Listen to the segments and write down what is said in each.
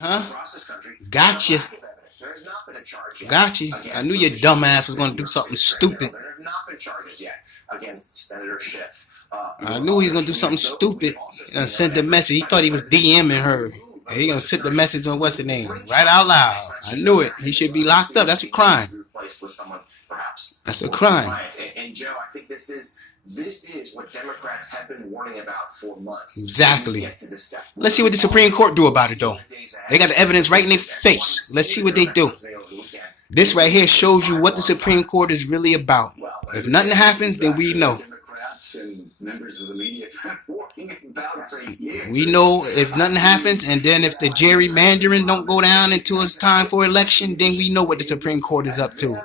Huh? Gotcha. Gotcha. I knew your dumb ass was going to do something stupid. There have not been charges yet against Senator Schiff. I knew he was going to do something stupid. Sent the message. He thought he was DMing her. He going to send the message on what's the name? Right out loud. I knew it. He should be locked up. That's a crime. That's a crime. And Joe, I think this is what Democrats have been warning about for months. Exactly. Let's see what the Supreme Court do about it, though. They got the evidence right in their face. Let's see what they do. This right here shows you what the Supreme Court is really about. If nothing happens, then we know. We know if nothing happens, and then if the gerrymandering don't go down until it's time for election, then we know what the Supreme Court is up to.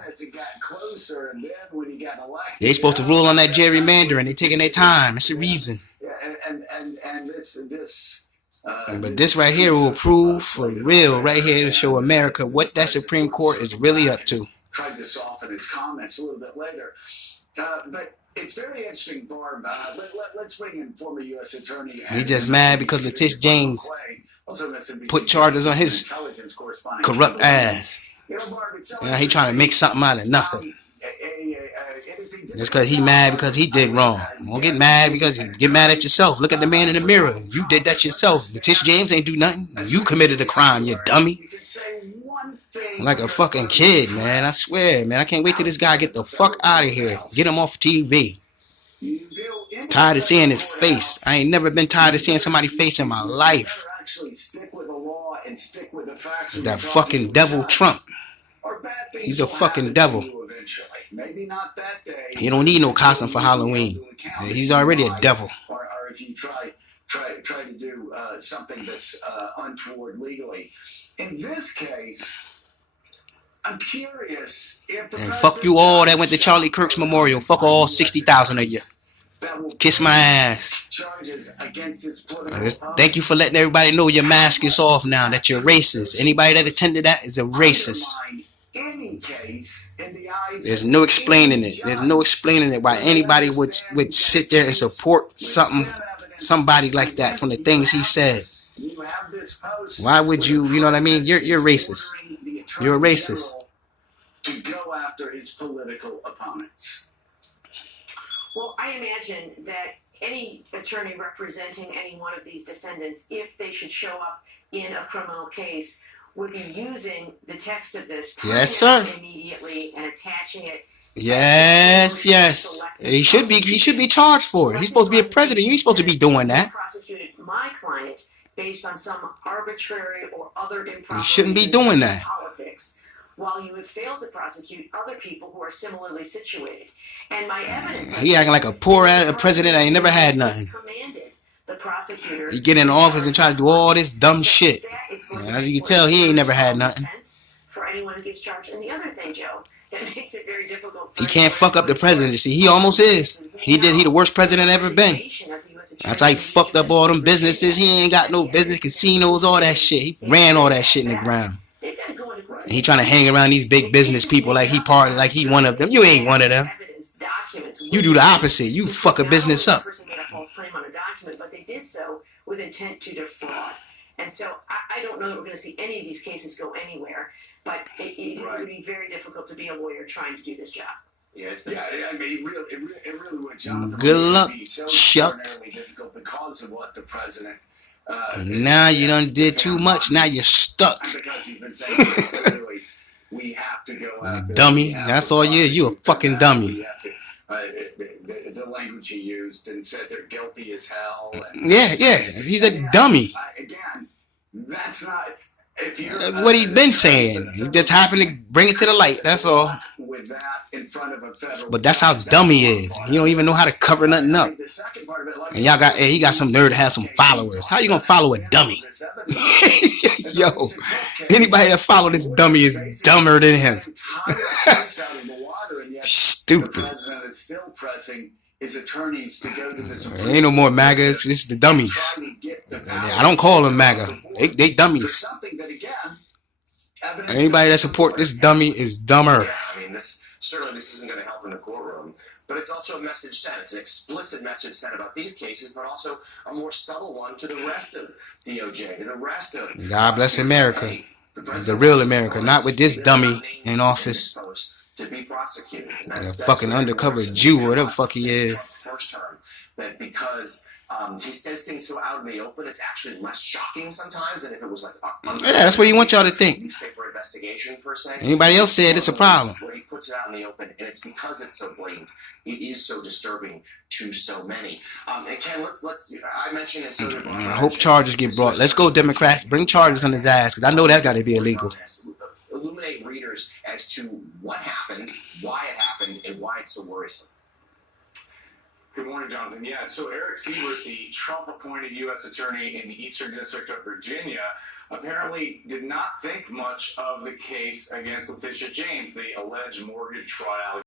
They supposed to rule on that gerrymandering. They taking their time. It's a reason. But this right here will prove for real, right here, to show America what that Supreme Court is really up to. Tried to soften his comments a little bit later, but it's very interesting, Barb. Let's bring in former U.S. Attorney. He's just mad because Letitia James put charges on his corrupt ass. He trying to make something out of nothing. Just because he mad because he did wrong. Don't get mad because you get mad at yourself. Look at the man in the mirror. You did that yourself. Letitia James ain't do nothing. You committed a crime, you dummy. Like a fucking kid, man. I swear, man. I can't wait till this guy get the fuck out of here. Get him off TV. Tired of seeing his face. I ain't never been tired of seeing somebody's face in my life. That fucking devil Trump. He's a fucking devil. He don't need no costume for Halloween. He's already a devil. Or if you try to do something that's untoward legally. In this case, I'm curious if the and fuck you all that went to Charlie Kirk's memorial. Fuck all 60,000 of you. Kiss my ass. Thank you for letting everybody know your mask is off now, that you're racist. Anybody that attended that is a racist. There's no explaining it. There's no explaining it why anybody would sit there and support somebody like that from the things he said. Why would you? You know what I mean? You're racist. You're a racist. To go after his political opponents. Well, I imagine that any attorney representing any one of these defendants, if they should show up in a criminal case, would be using the text of this immediately and attaching it. Yes. He should be charged for it. He's supposed to be a president. You're supposed to be doing that. Prosecuted my client based on some arbitrary or other improper. You shouldn't be doing that. Politics, while you have failed to prosecute other people who are similarly situated. And my evidence. He acting like a poor ass president that ain't never had nothing. The prosecutor. He get in office and try to do all this dumb shit. As you can tell, he ain't never had nothing. For anyone who gets charged. And the other thing, Joe, that makes it very difficult. He can't fuck up the presidency. He almost is. He the worst president ever been. That's how he fucked up all them businesses. He ain't got no business, casinos, all that shit. He ran all that shit in the ground. And he trying to hang around these big business people like he one of them. You ain't one of them. You do the opposite. You fuck a business up. But they did so with intent to defraud. And so I don't know that we're going to see any of these cases go anywhere, but it would be very difficult to be a lawyer trying to do this job. Yeah, I mean, it really would. Jonathan, good luck, Chuck. Because of what the president. Now you done did too much. Now you're stuck. Because he's been saying we have to go after dummy. That's all you. You a fucking dummy. The language he used and said they're guilty as hell. Yeah. He's a dummy. Again, that's not. What he been saying. He just happened to bring it to the light. That's all. With that in front of a federal. But that's how dumb he is. He don't even know how to cover nothing up. And he got some nerve to have some followers. How you gonna follow a dummy? Yo, anybody that follow this dummy is dumber than him. Stupid. His attorneys to go to this. Ain't no more MAGAs. This is the dummies. I don't call them MAGA. They dummies. Anybody that support this dummy is dumber. I mean, this isn't going to help in the courtroom, but it's also message sent. It's an explicit message sent about these cases, but also a more subtle one to the rest of DOJ, to the rest of... God bless America. The real America, not with this dummy in office. To be prosecuted. A fucking undercover Jew, whatever the fuck he is. First term, that because he says things so out in the open, it's actually less shocking sometimes than if it was like yeah, that's what he wants y'all to think. Newspaper investigation per se. Anybody else said it's a problem. Where he puts it out in the open, and it's because it's so blatant. It is so disturbing to so many. And Ken, let's. I mentioned it. So I hope charges get brought. Let's go, Democrats. Bring charges on his ass, because I know that got to be illegal. Illuminate readers as to what happened, why it happened, and why it's so worrisome. Good morning, Jonathan. Yeah, so Eric Siebert, the Trump-appointed U.S. Attorney in the Eastern District of Virginia, apparently did not think much of the case against Letitia James, the alleged mortgage fraud allegation.